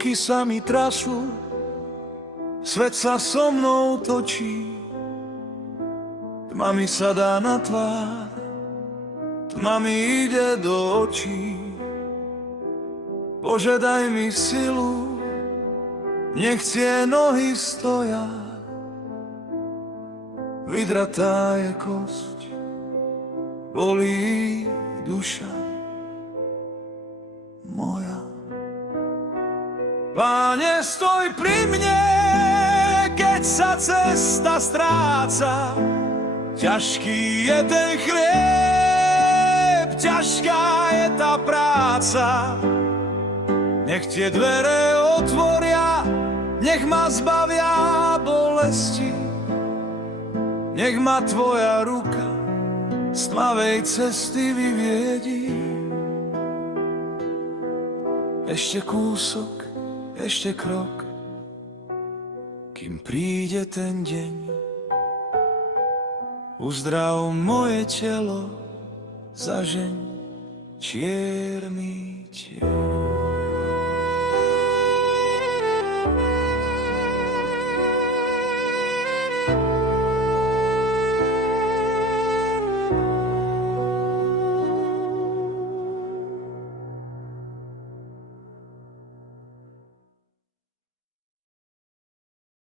ruky sa mi trasú, svet sa so mnou točí. Tma mi sadá na tvár, tma mi ide do očí. Bože, daj mi silu, nech tie nohy stoja. Vydratá je kosť, bolí duša moja. Páne, stoj pri mne, keď sa cesta stráca. Ťažký je ten chlieb, ťažká je tá práca. Nech tie dvere otvoria, nech ma zbavia bolesti. Nech ma tvoja ruka z tmavej cesty vyviedí. Ešte kúsok, ešte krok, kým príde ten deň. Uzdrav moje telo, zažeň čierny tieň.